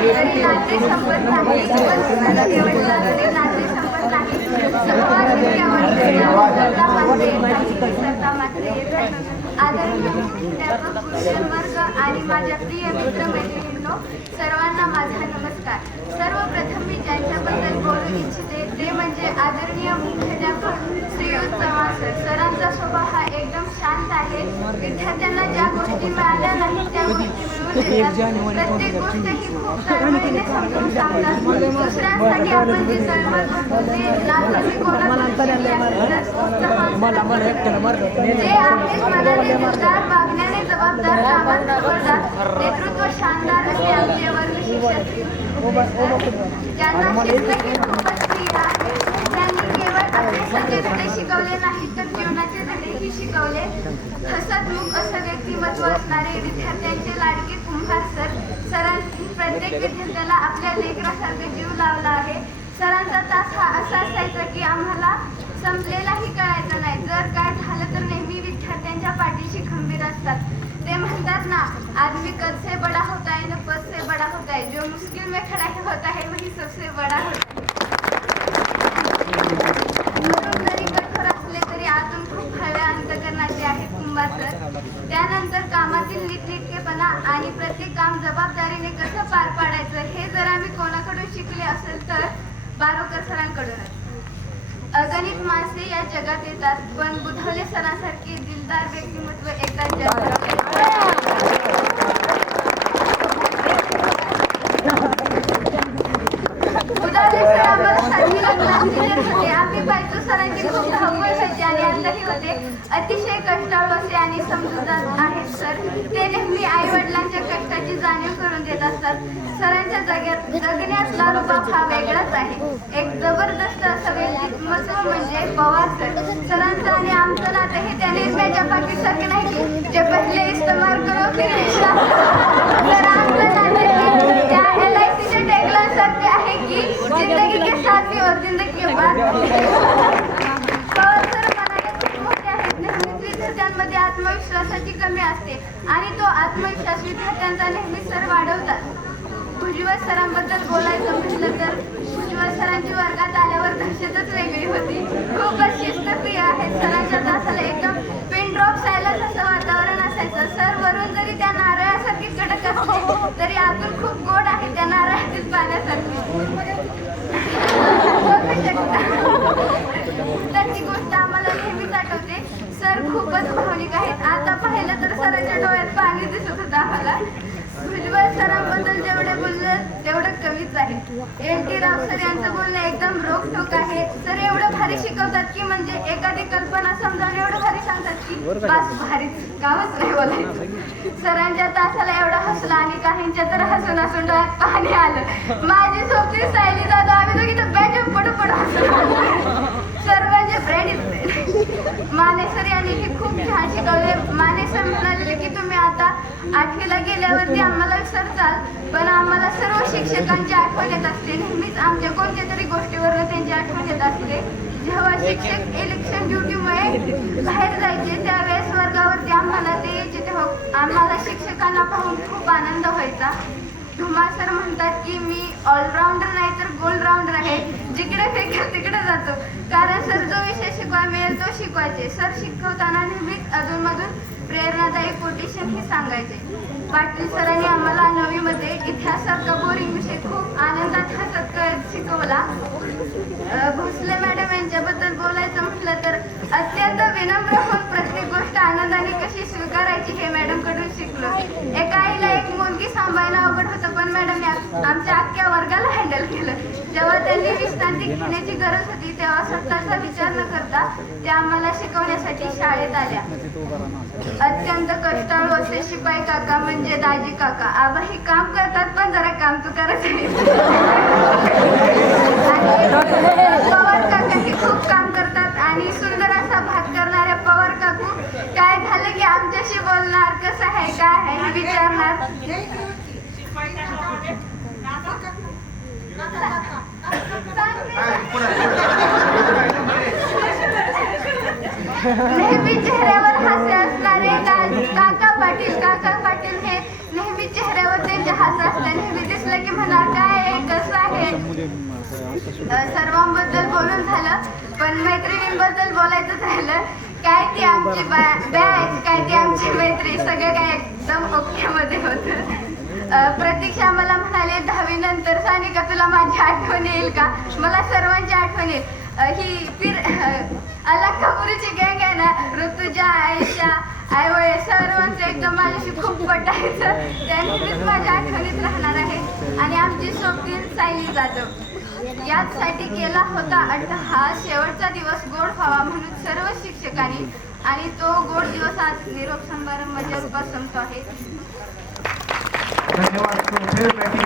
तरी नाते संपत नाही, तरी नाते संपत नाही. सहवासी केवळ मात्र येत नाही. आदरणीय प्राध्यापक, कुशल वर्ग आणि माझ्या प्रिय मित्रमैत्रिणींनो, सर्वांना माझा नमस्कार. सर्वप्रथम मी ज्यांच्याबद्दल बोलू इच्छिते ते म्हणजे आदरणीय मुख्याध्यापक श्रीयुत चव्हाण सर. सरांचा स्वभाव हा एकदम शांत आहे. विद्यार्थ्यांना ज्या गोष्टी मिळाल्या नाहीत त्या गोष्टी मिळवून देतात. प्रत्येक गोष्ट ही खूप तळमळीने समजून सांगतात. दुसऱ्यांसाठी आपण जे चळवळ करतो ते लाखांनी कोणाकडून शिकले असेल तर जे आपलेच मनाने निर्धार, वागण्याने जबाबदार, कामात खबरदार, नेतृत्व शानदार असे आमचे वर्ग शिक्षक ज्यांना शिस्त ही खूपच प्रिय आहे. त्यांनी केवळ अभ्यासाचे धडे शिकवले नाहीत तर जीवनाचे धडेही शिकवले. हसतमुख असं व्यक्तिमत्व असणारे विद्यार्थ्यांचे लाडके कुंभार सर. सरांनी प्रत्येक विद्यार्थ्याला आपल्या लेकरासारखे जीव लावला आहे. सरांचा तास हा असा असायचा की आम्हाला संपलेलाही कळायचं नाही. जर काय झालं तर नेहमी विद्यार्थ्यांच्या पाठीशी खंबीर असतात. ते म्हणतात ना, आदमी कद से बडा होता है न पद से बडा होता है, जो मुश्किल में खड़ा होता है वही सबसे बडा होता है. म्हणून जरी कठोर असले तरी आतून खूप हळव्या अंतकरणाचे आहेत कुंभार सर. त्यानंतर कामातील नीटनेटकेपणा आणि प्रत्येक काम जबाबदारीने कसं पार पाडायचं हे जर आम्ही कोणाकडून शिकले असेल तर बारोकर सरांकडूनच. अगणित माणसे या जगात येतात पण बुधवले सरांसारखे दिलदार व्यक्तिमत्व एकदा जगात बुधवले सर आम्हाला साथीला क्लास होते. आम्ही पाहिजे सरांची खूप धावपळ व्हायची आणि आताही होते. अतिशय कष्टाळू असे आणि समजूतदार आहेत सर. ते नेहमी आई वडिलांच्या कष्टाची जाणीव करून देत असतात. सरांच्या जगण्यातला रूप हा वेगळाच आहे. एक जबरदस्त असं व्यक्तिमत्व म्हणजे पवार सर. सरांचं आणि आमचं नातं हे त्या निर्म्याच्या पाकिटसारखे नाही की जे पहिले इस्तेमाल करो फिर तर आमचं नातं त्या LICच्या टॅगलाईन सारखे आहे की जिंदगी के साथ भी और जिंदगी के बाद. पवार सर मनाने खूप मोठे आहेत. नेहमीच विद्यार्थ्यांमध्ये आत्मविश्वासाची कमी असते आणि तो आत्मविश्वास विद्यार्थ्यांचा नेहमी सर वाढवतात. भुजबळ सरांबद्दल बोलायचं म्हटलं तर भुजबळ सरांची वर्गात आल्यावर दहशतच वेगळी होती. खूपच शिस्तप्रिय आहेत. सरांच्या तासाला एकदम पिन ड्रॉप सायलन्स असं वातावरण असायचं. सर वरून जरी त्या नारळासारखी कडक असते तरी आतून खूप गोड आहे त्या नारळातील पाण्यासारखी. त्याची गोष्ट आम्हाला नेहमीच आठवते. सर खूपच भावनिक आहेत. आता पाहिलं तर सरांच्या डोळ्यात पाणी दिसत होतं आम्हाला. भुजबळ सरांबद्दल जेवढे बोललं तेवढं कमीच आहे. NT राव सर यांचं बोलणं एकदम रोखठोक आहे. सर एवढं भारी शिकवतात की म्हणजे एखादी कल्पना समजावून एवढं भारी सांगतात की बस भारीच, कामच नाही बोलायचं. सरांच्या तासाला एवढं हसलं आणि काहींच्या तर हसून हसून डोळ्यात पाणी आलं. माझी सोबती सायली जातो आम्ही दोघी तर बॅच पडू पडू हसलो. सर म्हणजे फ्रेंड. माने सर यांनी हे खूप छान शिकवले. माने सर म्हणाले की तुम्ही आता 8वीला गेल्यावरती आम्हाला विसरताल पण आम्हाला सर्व शिक्षकांची आठवण येत असते. नेहमीच आमच्या कोणत्या तरी गोष्टीवरून त्यांची आठवण येत असते. जेव्हा शिक्षक इलेक्शन ड्युटीमुळे बाहेर जायचे त्यावेळेस वर्गावरती आम्हाला ते यायचे तेव्हा आम्हाला शिक्षकांना पाहून खूप आनंद व्हायचा. धुमा सर म्हणतात की मी ऑलराऊंडर नाही तर गोलराऊंडर आहे. जिकडे फेकेल तिकडे जातो. कारण सर जो विषय शिकवायला मिळेल तो शिकवायचे. सर शिकवताना नेहमीच अधूनमधून प्रेरणादायी कोटेशन हे सांगायचे. पाटील सरांनी आम्हाला 9वीमध्ये इतिहासाचा बोरिंग विषय खूप आनंदात हसत कळत शिकवला. भोसले मॅडम यांच्याबद्दल बोलायचं म्हटलं तर अत्यंत विनम्र होऊन प्रत्येक गोष्ट आनंदाने कशी स्वीकारायची हे मॅडमकडून शिकलो. एका आईला एक मुलगी सांभाळणं अवघड होतं पण मॅडम आमच्या अख्ख्या वर्गाला हँडल केलं. जेव्हा त्यांनी विश्रांती घेण्याची गरज होती तेव्हा स्वतःचा विचार न करता त्या आम्हाला शिकवण्यासाठी शाळेत आल्या. अत्यंत कष्टाळू असे शिपाई काका म्हणजे दाजी काका. आबाही काम करतात पण जरा काम तू करत आहे. पवार काका हे खूप काम करतात आणि सुंदर असा भात करणाऱ्या पवार काकू काय झालं की आमच्याशी बोलणार, कसं आहे काय आहे हे विचारणार. नेहमी चेहऱ्यावर हास्य असणारे काका पाटील हे नेहमी चेहऱ्यावर त्यांचे हास्य असते. नेहमी दिसलं की म्हणा सर्वांबद्दल बोलून झालं, पण मैत्रिणींबद्दल बोलायचं राहिलं. काय ती आमची बॅच, काय ती आमची मैत्री, सगळं काय एकदम ओकेमध्ये होतं. प्रतीक्षा मला म्हणाले 10वी नंतर सानिका तुला माझी आठवण येईल का? मला सर्वांची आठवण येईल. ही अलकापुरीची गँग आहे ना, ऋतुजा, आयशा, आयवळे, सर्वांचं एकदम माझ्याशी खूप पटायचं. त्यांनीच माझ्या आठवणीत राहणार आहे. आणि आमची स्वप्नील सायली जाधव याचसाठी केला होता अट्टहास, शेवटचा दिवस गोड व्हावा म्हणून सर्व शिक्षकांनी. आणि तो गोड दिवस आज निरोप समारंभाच्या रूपात संपतो आहे. धन्यवाद.